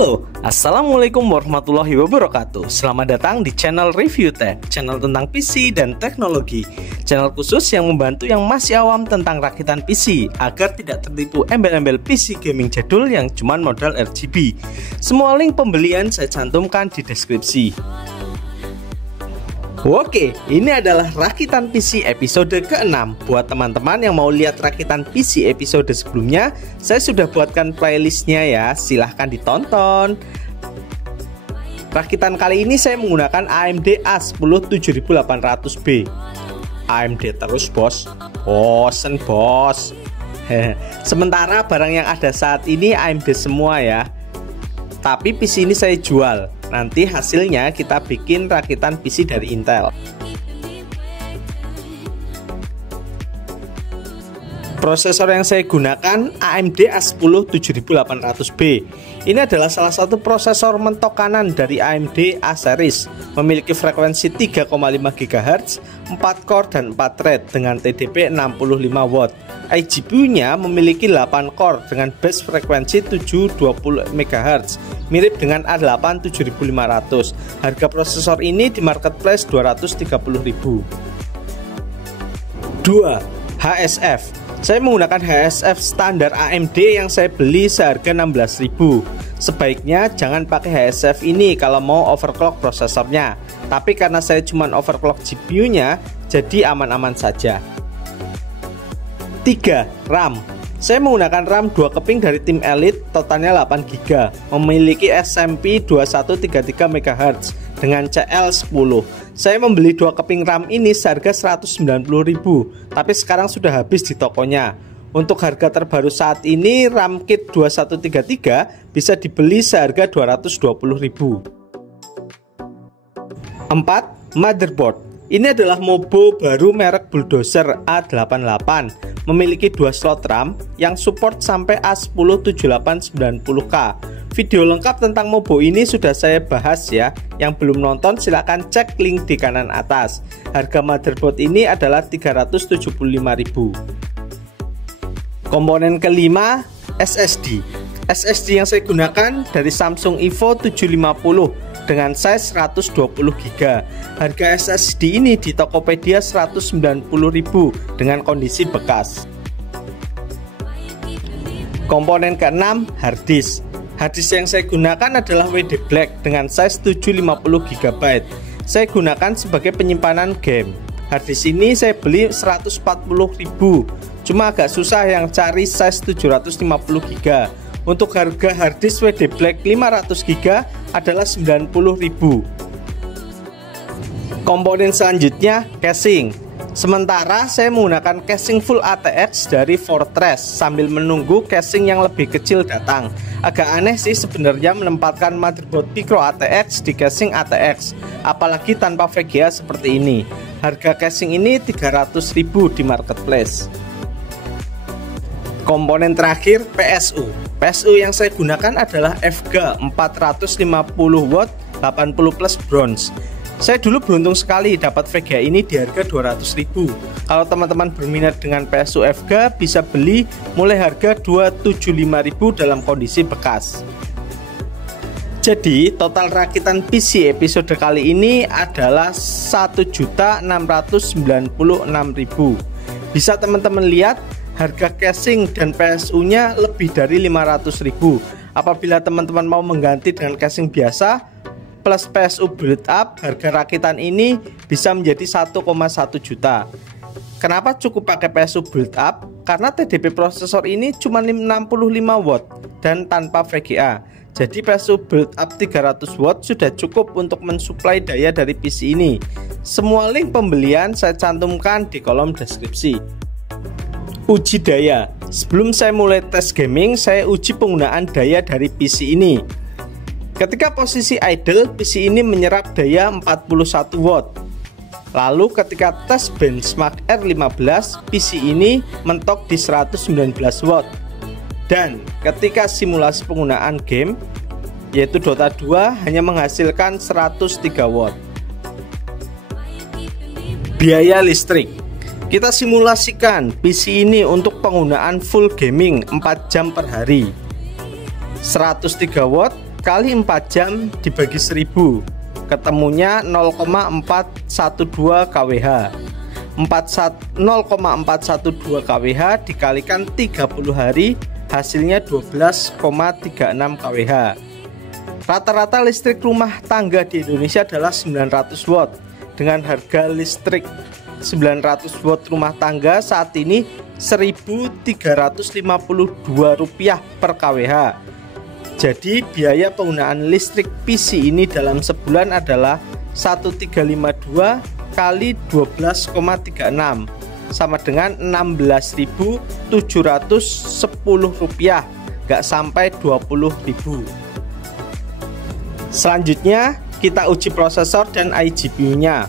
Halo, Assalamualaikum warahmatullahi wabarakatuh. Selamat datang di channel Review Tech, channel tentang PC dan teknologi. Channel khusus yang membantu yang masih awam tentang rakitan PC agar tidak tertipu embel-embel PC gaming jadul yang cuman modal RGB. Semua link pembelian saya cantumkan di deskripsi. Oke, ini adalah rakitan PC episode ke-6. Buat teman-teman yang mau lihat rakitan PC episode sebelumnya, saya sudah buatkan playlistnya ya, silahkan ditonton. Rakitan kali ini saya menggunakan AMD A10 7800B. AMD terus bos, bosen bos. Sementara barang yang ada saat ini AMD semua ya. Tapi PC ini saya jual. Nanti hasilnya kita bikin rakitan PC dari Intel. Prosesor yang saya gunakan AMD A10 7800B. Ini adalah salah satu prosesor mentok kanan dari AMD A series. Memiliki frekuensi 3,5 GHz, 4 core dan 4 thread dengan TDP 65 watt. iGPU-nya memiliki 8 core dengan base frekuensi 720 MHz, mirip dengan A8 7500. Harga prosesor ini di marketplace 230.000. 2. HSF. Saya menggunakan HSF standar AMD yang saya beli seharga 16.000. Sebaiknya jangan pakai HSF ini kalau mau overclock prosesornya. Tapi karena saya cuma overclock GPU-nya, jadi aman-aman saja. 3. RAM. Saya menggunakan RAM 2 keping dari tim Elite, totalnya 8 GB, memiliki SMP 2133 MHz dengan CL10. Saya membeli 2 keping RAM ini seharga 190.000, tapi sekarang sudah habis di tokonya. Untuk harga terbaru saat ini, RAM kit 2133 bisa dibeli seharga 220.000. 4. Motherboard. Ini adalah Mobo baru merek Bulldozer A88, memiliki 2 slot RAM yang support sampai A10 7890K. Video lengkap tentang Mobo ini sudah saya bahas ya. Yang belum nonton silahkan cek link di kanan atas. Harga motherboard ini adalah 375.000. Komponen kelima, SSD. SSD yang saya gunakan dari Samsung Evo 750 dengan size 120 GB. Harga SSD ini di Tokopedia 190.000 dengan kondisi bekas. Komponen ke-6, harddisk. Harddisk yang saya gunakan adalah WD Black dengan size 750 GB. Saya gunakan sebagai penyimpanan game. Harddisk ini saya beli 140.000. Cuma agak susah yang cari size 750 GB. Untuk harga harddisk WD Black 500 GB adalah 90.000. Komponen selanjutnya, casing. Sementara saya menggunakan casing full ATX dari Fortress sambil menunggu casing yang lebih kecil datang. Agak aneh sih sebenarnya menempatkan motherboard micro ATX di casing ATX, apalagi tanpa VGA seperti ini. Harga casing ini 300.000 di marketplace. Komponen terakhir, PSU. PSU yang saya gunakan adalah FG 450 watt 80 plus bronze. Saya dulu beruntung sekali dapat VGA ini di harga 200.000. Kalau teman-teman berminat dengan PSU FG bisa beli mulai harga 275.000 dalam kondisi bekas. Jadi total rakitan PC episode kali ini adalah 1.696.000. Bisa teman-teman lihat harga casing dan PSU-nya lebih dari 500.000. Apabila teman-teman mau mengganti dengan casing biasa plus PSU build up, harga rakitan ini bisa menjadi 1,1 juta. Kenapa cukup pakai PSU build up? Karena TDP prosesor ini cuma 65 watt dan tanpa VGA. Jadi PSU build up 300 watt sudah cukup untuk mensuplai daya dari PC ini. Semua link pembelian saya cantumkan di kolom deskripsi. Uji daya. Sebelum saya mulai tes gaming, saya uji penggunaan daya dari PC ini. Ketika posisi idle, PC ini menyerap daya 41 watt. Lalu ketika tes benchmark R15, PC ini mentok di 119 watt. Dan ketika simulasi penggunaan game, yaitu Dota 2, hanya menghasilkan 103 watt. Biaya listrik. Kita simulasikan PC ini untuk penggunaan full gaming 4 jam per hari. 103 watt kali 4 jam dibagi 1000, ketemunya 0,412 kWh. 0,412 kWh dikalikan 30 hari, hasilnya 12,36 kWh. Rata-rata listrik rumah tangga di Indonesia adalah 900 watt. Dengan harga listrik 900 watt rumah tangga saat ini Rp1.352 per kWh. Jadi biaya penggunaan listrik PC ini dalam sebulan adalah 1352 kali 12,36 sama dengan Rp16.710, gak sampai Rp20.000. Selanjutnya kita uji prosesor dan iGPU nya.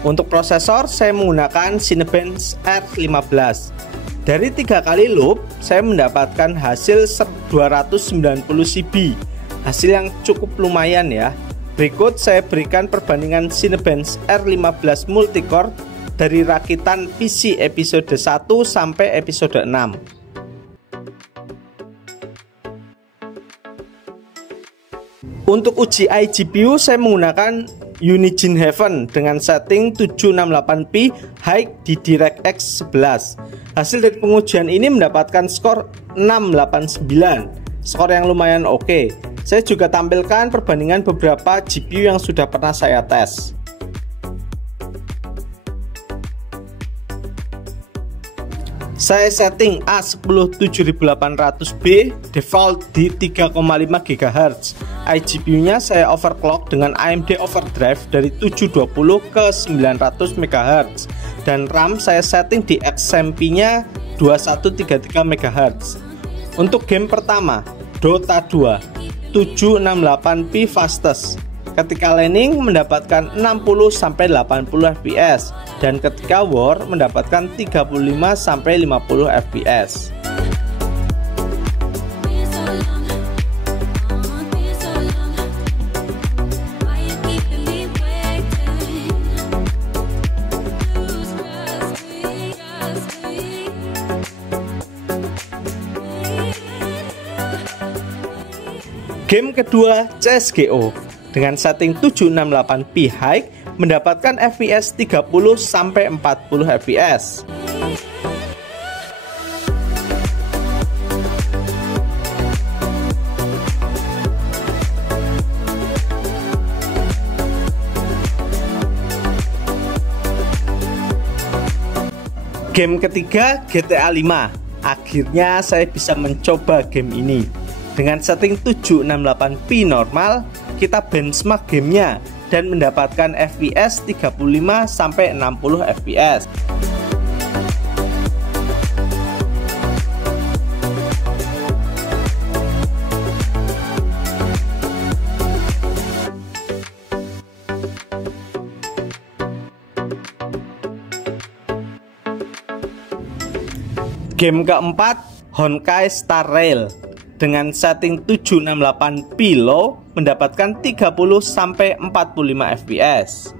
Untuk prosesor saya menggunakan Cinebench R15. Dari 3 kali loop saya mendapatkan hasil 290 CB, hasil yang cukup lumayan ya. Berikut saya berikan perbandingan Cinebench R15 multicore dari rakitan PC episode 1 sampai episode 6. Untuk uji iGPU saya menggunakan Unigine Heaven dengan setting 768p high di DirectX 11. Hasil dari pengujian ini mendapatkan skor 689, skor yang lumayan oke. Saya juga tampilkan perbandingan beberapa GPU yang sudah pernah saya tes. Saya setting A10 7800B default di 3,5 GHz. iGPU nya saya overclock dengan AMD Overdrive dari 720 ke 900 MHz dan RAM saya setting di XMP nya 2133 MHz. Untuk game pertama Dota 2 768p fastest, ketika laning mendapatkan 60-80 fps dan ketika war mendapatkan 35-50 fps. Game kedua CSGO dengan setting 768p high mendapatkan FPS 30-40 fps. Game ketiga GTA 5. Akhirnya saya bisa mencoba game ini. Dengan setting 768p normal, kita benchmark gamenya dan mendapatkan FPS 35-60 fps. Game keempat Honkai Star Rail dengan setting 768p low mendapatkan 30-45 fps.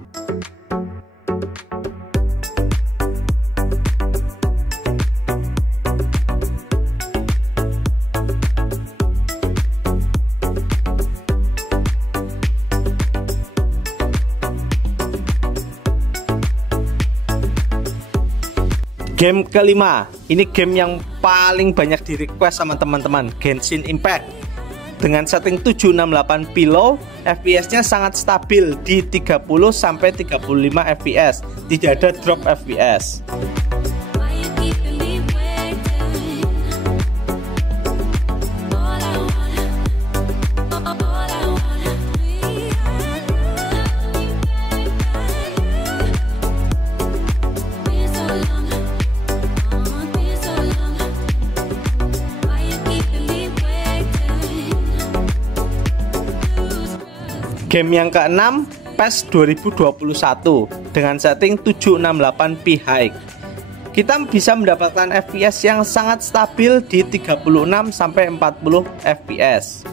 Game kelima, ini game yang paling banyak di request sama teman-teman, Genshin Impact. Dengan setting 768p low, FPS-nya sangat stabil di 30-35 fps, tidak ada drop FPS. Game yang keenam PES 2021 dengan setting 768p high. Kita bisa mendapatkan FPS yang sangat stabil di 36-40 fps.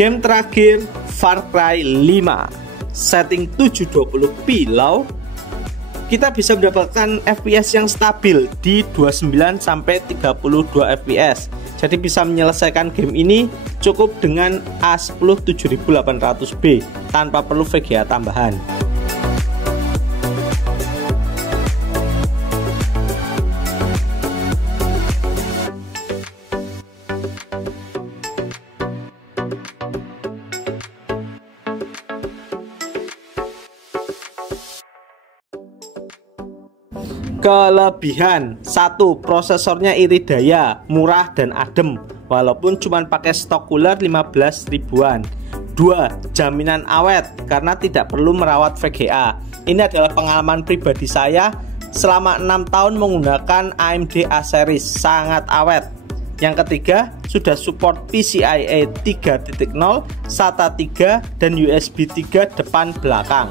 Game terakhir Far Cry 5, setting 720p low. Kita bisa mendapatkan FPS yang stabil di 29 sampai 32 FPS. Jadi bisa menyelesaikan game ini cukup dengan A10 7800B tanpa perlu VGA tambahan. Kelebihan: 1. Prosesornya irit daya, murah dan adem walaupun cuma pakai stok cooler 15 ribuan. 2. Jaminan awet karena tidak perlu merawat VGA. Ini adalah pengalaman pribadi saya selama 6 tahun menggunakan AMD A series, sangat awet. Yang ketiga, sudah support PCIe 3.0, SATA 3 dan USB 3 depan belakang.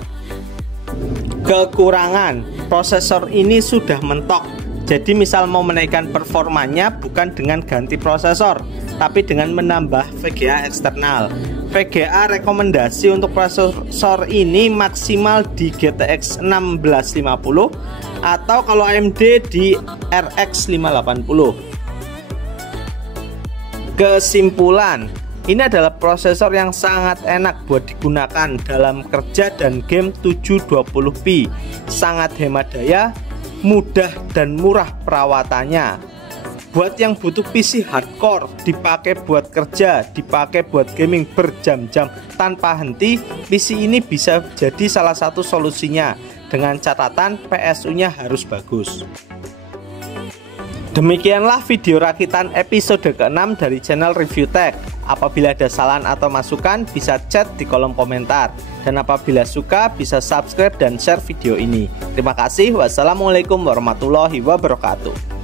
Kekurangan: prosesor ini sudah mentok. Jadi misal mau menaikkan performanya bukan dengan ganti prosesor, tapi dengan menambah VGA eksternal. VGA rekomendasi untuk prosesor ini maksimal di GTX 1650 atau kalau AMD di RX 580. Kesimpulan: ini adalah prosesor yang sangat enak buat digunakan dalam kerja dan game 720p. Sangat hemat daya, mudah dan murah perawatannya. Buat yang butuh PC hardcore, dipakai buat kerja, dipakai buat gaming berjam-jam tanpa henti, PC ini bisa jadi salah satu solusinya. Dengan catatan PSU-nya harus bagus. Demikianlah video rakitan episode ke-6 dari channel Review Tech. Apabila ada saran atau masukan bisa chat di kolom komentar. Dan apabila suka bisa subscribe dan share video ini. Terima kasih. Wassalamualaikum warahmatullahi wabarakatuh.